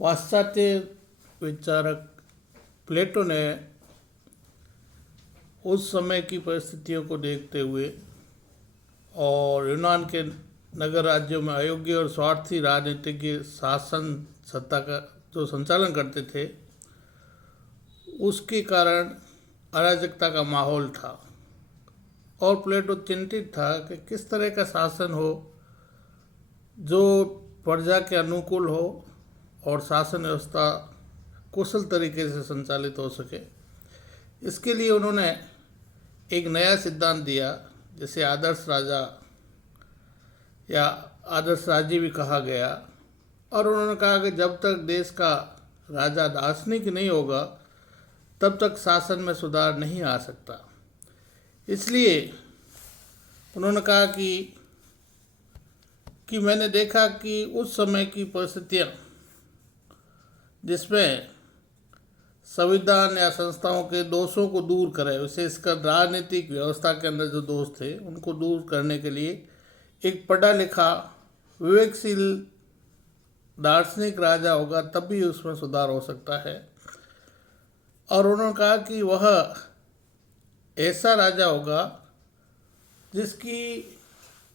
पाश्चात्य विचारक प्लेटो ने उस समय की परिस्थितियों को देखते हुए और यूनान के नगर राज्यों में अयोग्य और स्वार्थी राजनीतिज्ञ शासन सत्ता का जो संचालन करते थे, उसके कारण अराजकता का माहौल था। और प्लेटो चिंतित था कि किस तरह का शासन हो जो प्रजा के अनुकूल हो और शासन व्यवस्था कुशल तरीके से संचालित हो सके। इसके लिए उन्होंने एक नया सिद्धांत दिया, जिसे आदर्श राजा या आदर्श राज्य भी कहा गया। और उन्होंने कहा कि जब तक देश का राजा दार्शनिक नहीं होगा तब तक शासन में सुधार नहीं आ सकता। इसलिए उन्होंने कहा कि मैंने देखा कि उस समय की परिस्थितियाँ जिसमें संविधान या संस्थाओं के दोषों को दूर करे, विशेषकर राजनीतिक व्यवस्था के अंदर जो दोष थे उनको दूर करने के लिए एक पढ़ा लिखा विवेकशील दार्शनिक राजा होगा, तब भी उसमें सुधार हो सकता है। और उन्होंने कहा कि वह ऐसा राजा होगा जिसकी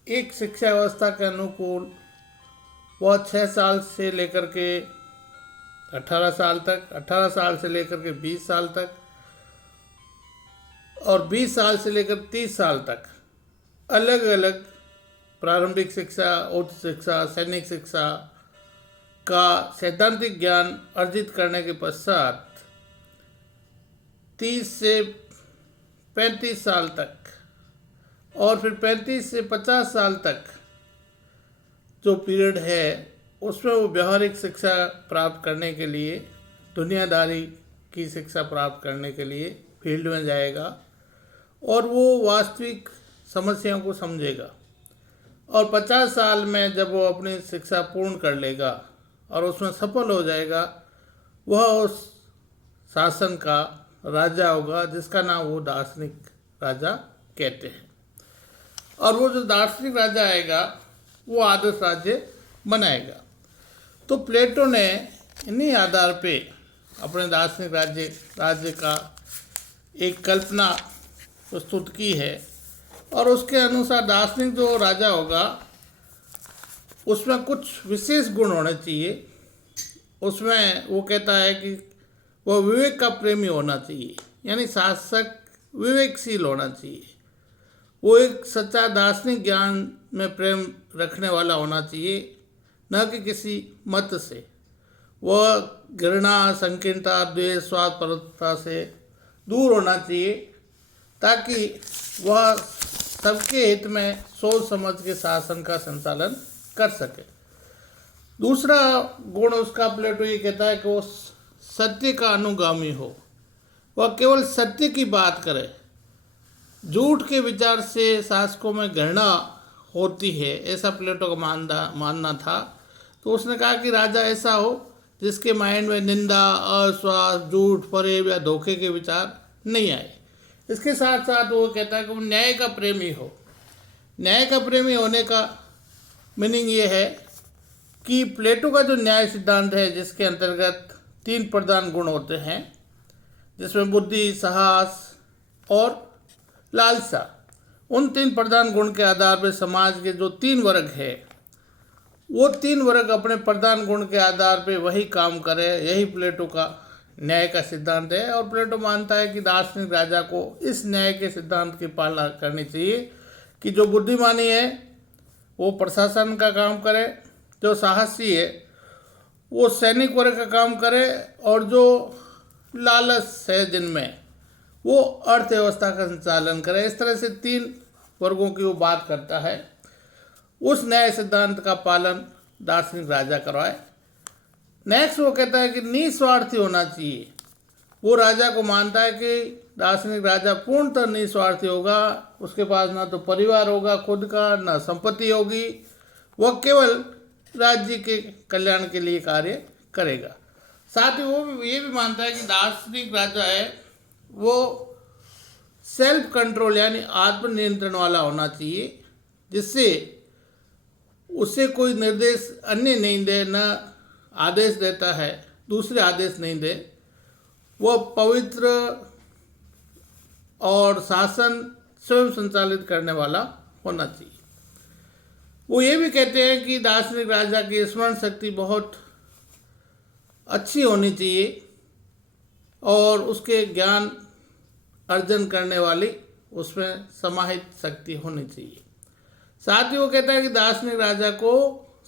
एक शिक्षा व्यवस्था के अनुकूल वह 6 साल से लेकर के 18 साल तक, 18 साल से लेकर के 20 साल तक और 20 साल से लेकर 30 साल तक अलग अलग प्रारंभिक शिक्षा, उच्च शिक्षा, सैनिक शिक्षा का सैद्धांतिक ज्ञान अर्जित करने के पश्चात 30 से 35 साल तक और फिर 35 से 50 साल तक जो पीरियड है उसमें वो व्यवहारिक शिक्षा प्राप्त करने के लिए, दुनियादारी की शिक्षा प्राप्त करने के लिए फील्ड में जाएगा और वो वास्तविक समस्याओं को समझेगा। और 50 साल में जब वो अपनी शिक्षा पूर्ण कर लेगा और उसमें सफल हो जाएगा, वह उस शासन का राजा होगा जिसका नाम वो दार्शनिक राजा कहते हैं। और वो जो दार्शनिक राजा आएगा वो आदर्श राज्य बनाएगा। तो प्लेटो ने इन्हीं आधार पे अपने दार्शनिक राज्य का एक कल्पना प्रस्तुत की है। और उसके अनुसार दार्शनिक जो राजा होगा उसमें कुछ विशेष गुण होने चाहिए। उसमें वो कहता है कि वह विवेक का प्रेमी होना चाहिए, यानी शासक विवेकशील होना चाहिए। वो एक सच्चा दार्शनिक ज्ञान में प्रेम रखने वाला होना चाहिए, न कि किसी मत से। वह घृणा, संकीर्णता, द्वेष, स्वार्थपरता से दूर होना चाहिए ताकि वह सबके हित में सोच समझ के शासन का संचालन कर सके। दूसरा गुण उसका प्लेटो ये कहता है कि वो सत्य का अनुगामी हो। वह केवल सत्य की बात करे। झूठ के विचार से शासकों में घृणा होती है, ऐसा प्लेटो का मानना था। तो उसने कहा कि राजा ऐसा हो जिसके माइंड में निंदा, अविश्वास, झूठ, फरेब या धोखे के विचार नहीं आए। इसके साथ साथ वो कहता है कि वो न्याय का प्रेमी हो। न्याय का प्रेमी होने का मीनिंग ये है कि प्लेटो का जो न्याय सिद्धांत है, जिसके अंतर्गत 3 प्रधान गुण होते हैं, जिसमें बुद्धि, साहस और लालसा, उन 3 प्रधान गुण के आधार पर समाज के जो 3 वर्ग है वो 3 वर्ग अपने प्रधान गुण के आधार पर वही काम करे। यही प्लेटो का न्याय का सिद्धांत है। और प्लेटो मानता है कि दार्शनिक राजा को इस न्याय के सिद्धांत की पालना करनी चाहिए कि जो बुद्धिमानी है वो प्रशासन का काम करे, जो साहसी है वो सैनिक वर्ग का काम करे, और जो लालच है जिनमें वो अर्थव्यवस्था का संचालन करे। इस तरह से 3 वर्गों की वो बात करता है। उस न्याय सिद्धांत का पालन दार्शनिक राजा करवाए। नेक्स्ट वो कहता है कि निस्वार्थी होना चाहिए। वो राजा को मानता है कि दार्शनिक राजा पूर्णतः निस्वार्थी होगा। उसके पास ना तो परिवार होगा खुद का, ना संपत्ति होगी। वह केवल राज्य के कल्याण के लिए कार्य करेगा। साथ ही वो ये भी मानता है कि दार्शनिक राजा है वो सेल्फ कंट्रोल यानी आत्मनियंत्रण वाला होना चाहिए, जिससे उसे कोई निर्देश अन्य नहीं दे, न आदेश देता है, दूसरे आदेश नहीं दे, वो पवित्र और शासन स्वयं संचालित करने वाला होना चाहिए। वो ये भी कहते हैं कि दार्शनिक राजा की स्मरण शक्ति बहुत अच्छी होनी चाहिए और उसके ज्ञान अर्जन करने वाली उसमें समाहित शक्ति होनी चाहिए। साथ ही वो कहता है कि दार्शनिक राजा को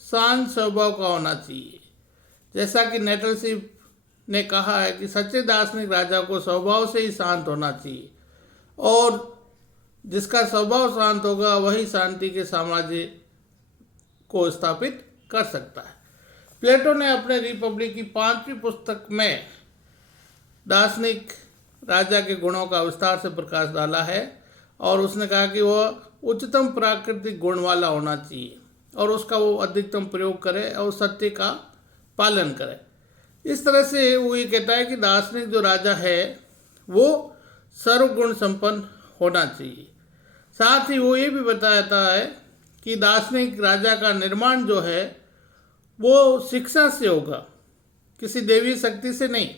शांत स्वभाव का होना चाहिए। जैसा कि नेटलशिप ने कहा है कि सच्चे दार्शनिक राजा को स्वभाव से ही शांत होना चाहिए और जिसका स्वभाव शांत होगा वही शांति के साम्राज्य को स्थापित कर सकता है। प्लेटो ने अपने रिपब्लिक की 5वीं पुस्तक में दार्शनिक राजा के गुणों का विस्तार से प्रकाश डाला है और उसने कहा कि वह उच्चतम प्राकृतिक गुण वाला होना चाहिए और उसका वो अधिकतम प्रयोग करे और सत्य का पालन करे। इस तरह से वो ये कहता है कि दार्शनिक जो राजा है वो सर्वगुण संपन्न होना चाहिए। साथ ही वो ये भी बताता है कि दार्शनिक राजा का निर्माण जो है वो शिक्षा से होगा, किसी देवी शक्ति से नहीं।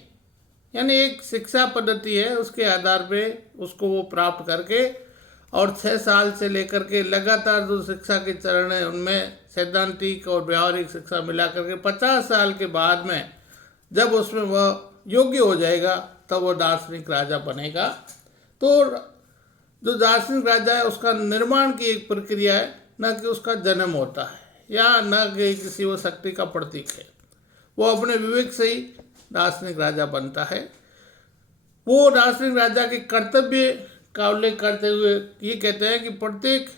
यानी एक शिक्षा पद्धति है, उसके आधार पे उसको वो प्राप्त करके और 6 साल से लेकर के लगातार जो शिक्षा के चरण है उनमें सैद्धांतिक और व्यवहारिक शिक्षा मिला करके 50 साल के बाद में जब उसमें वह योग्य हो जाएगा तब वो दार्शनिक राजा बनेगा। तो जो दार्शनिक राजा है उसका निर्माण की एक प्रक्रिया है, न कि उसका जन्म होता है या न कि किसी वो शक्ति का प्रतीक है। वो अपने विवेक से ही दार्शनिक राजा बनता है। वो दार्शनिक राजा के कर्तव्य का उल्लेख करते हुए ये कहते हैं कि प्रत्येक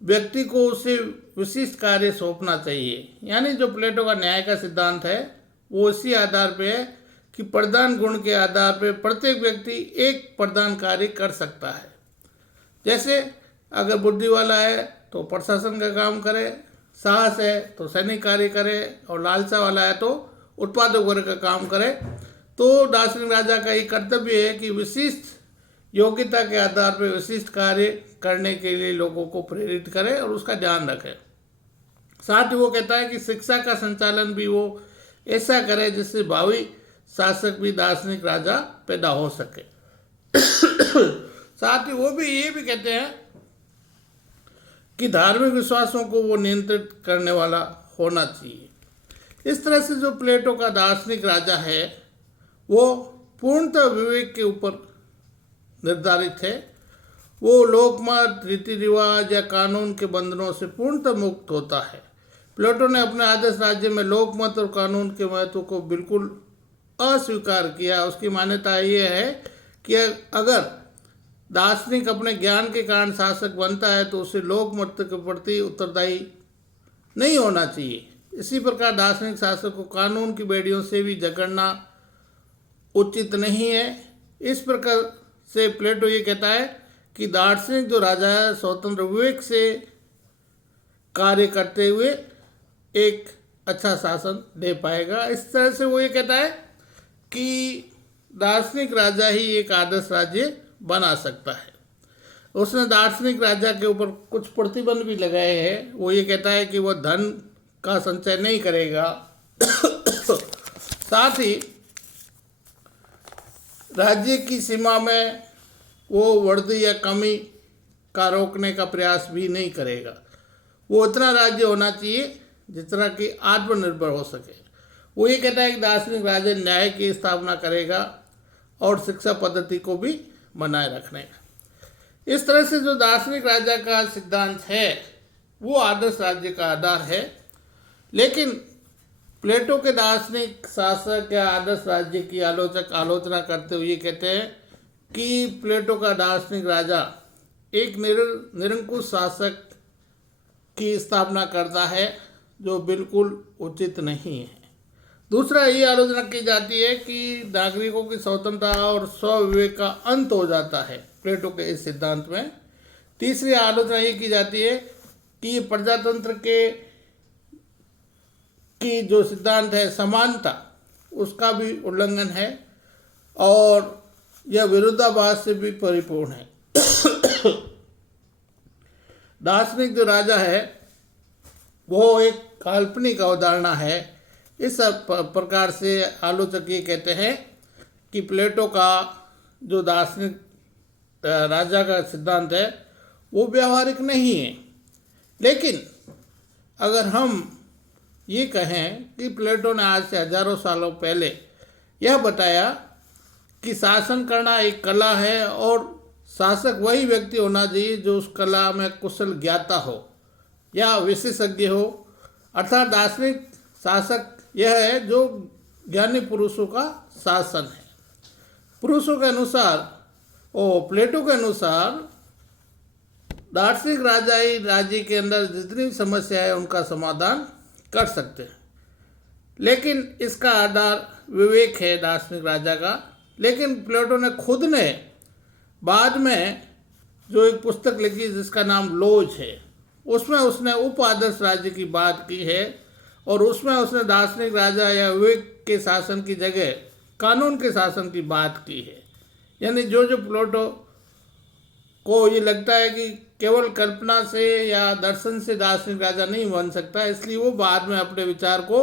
व्यक्ति को उसे विशिष्ट कार्य सौंपना चाहिए। यानी जो प्लेटो का न्याय का सिद्धांत है वो इसी आधार पे है कि प्रधान गुण के आधार पे प्रत्येक व्यक्ति एक प्रधान कार्य कर सकता है। जैसे अगर बुद्धि वाला है तो प्रशासन का काम करे, साहस है तो सैनिक कार्य करे और लालसा वाला है तो उत्पादक वर्ग का काम करे। तो दार्शनिक राजा का ये कर्तव्य है कि विशिष्ट योग्यता के आधार पर विशिष्ट कार्य करने के लिए लोगों को प्रेरित करे और उसका ध्यान रखे। साथ ही वो कहता है कि शिक्षा का संचालन भी वो ऐसा करे जिससे भावी शासक भी दार्शनिक राजा पैदा हो सके। साथ ही वो भी ये भी कहते हैं कि धार्मिक विश्वासों को वो नियंत्रित करने वाला होना चाहिए। इस तरह से जो प्लेटो का दार्शनिक राजा है वो पूर्णतः विवेक के ऊपर निर्धारित है। वो लोकमत, रीति रिवाज या कानून के बंधनों से पूर्णतः मुक्त होता है। प्लेटो ने अपने आदर्श राज्य में लोकमत और कानून के महत्व को बिल्कुल अस्वीकार किया। उसकी मान्यता ये है कि अगर दार्शनिक अपने ज्ञान के कारण शासक बनता है तो उसे लोकमत के प्रति उत्तरदायी नहीं होना चाहिए। इसी प्रकार दार्शनिक शासक को कानून की बेड़ियों से भी जकड़ना उचित नहीं है। इस प्रकार से प्लेटो ये कहता है कि दार्शनिक जो राजा है स्वतंत्र विवेक से कार्य करते हुए एक अच्छा शासन दे पाएगा। इस तरह से वो ये कहता है कि दार्शनिक राजा ही एक आदर्श राज्य बना सकता है। उसने दार्शनिक राजा के ऊपर कुछ प्रतिबंध भी लगाए हैं। वो ये कहता है कि वह धन का संचय नहीं करेगा। साथ ही राज्य की सीमा में वो वृद्धि या कमी का रोकने का प्रयास भी नहीं करेगा। वो इतना राज्य होना चाहिए जितना कि आत्मनिर्भर हो सके। वो ये कहता है कि दार्शनिक राजा न्याय की स्थापना करेगा और शिक्षा पद्धति को भी बनाए रखने का। इस तरह से जो दार्शनिक राजा का सिद्धांत है वो आदर्श राज्य का आधार है। लेकिन प्लेटो के दार्शनिक शासक या आदर्श राज्य की आलोचना करते हुए कहते हैं कि प्लेटो का दार्शनिक राजा एक निरंकुश शासक की स्थापना करता है जो बिल्कुल उचित नहीं है। दूसरा ये आलोचना की जाती है कि नागरिकों की स्वतंत्रता और स्वविवेक का अंत हो जाता है प्लेटो के इस सिद्धांत में। तीसरी आलोचना ये की जाती है कि प्रजातंत्र की जो सिद्धांत है समानता उसका भी उल्लंघन है और यह विरोधाभास से भी परिपूर्ण है। दार्शनिक जो राजा है वो एक काल्पनिक अवधारणा है। इस प्रकार से आलोचक ये कहते हैं कि प्लेटो का जो दार्शनिक राजा का सिद्धांत है वो व्यावहारिक नहीं है। लेकिन अगर हम ये कहें कि प्लेटो ने आज से हजारों सालों पहले यह बताया कि शासन करना एक कला है और शासक वही व्यक्ति होना चाहिए जो उस कला में कुशल ज्ञाता हो या विशेषज्ञ हो, अर्थात दार्शनिक शासक यह है जो ज्ञानी पुरुषों का शासन है। पुरुषों के अनुसार प्लेटो के अनुसार दार्शनिक राजा ही राज्य के अंदर जितनी समस्या है उनका समाधान कर सकते हैं। लेकिन इसका आधार विवेक है दार्शनिक राजा का। लेकिन प्लेटो ने खुद ने बाद में जो एक पुस्तक लिखी जिसका नाम लोज है, उसमें उसने उप आदर्श राज्य की बात की है और उसमें उसने दार्शनिक राजा या विवेक के शासन की जगह कानून के शासन की बात की है। यानी जो प्लेटो को ये लगता है कि केवल कल्पना से या दर्शन से दार्शनिक राजा नहीं बन सकता, इसलिए वो बाद में अपने विचार को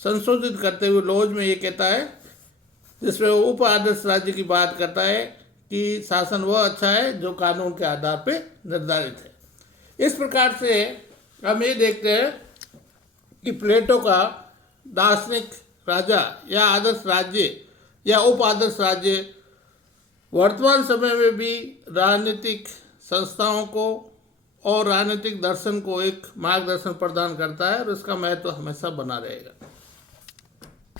संशोधित करते हुए लोज में ये कहता है, जिसमें वो उप आदर्श राज्य की बात करता है कि शासन वह अच्छा है जो कानून के आधार पर निर्धारित है। इस प्रकार से हम ये देखते हैं कि प्लेटो का दार्शनिक राजा या आदर्श राज्य या उप आदर्श राज्य वर्तमान समय में भी राजनीतिक संस्थाओं को और राजनीतिक दर्शन को एक मार्गदर्शन प्रदान करता है और इसका महत्व हमेशा बना रहेगा।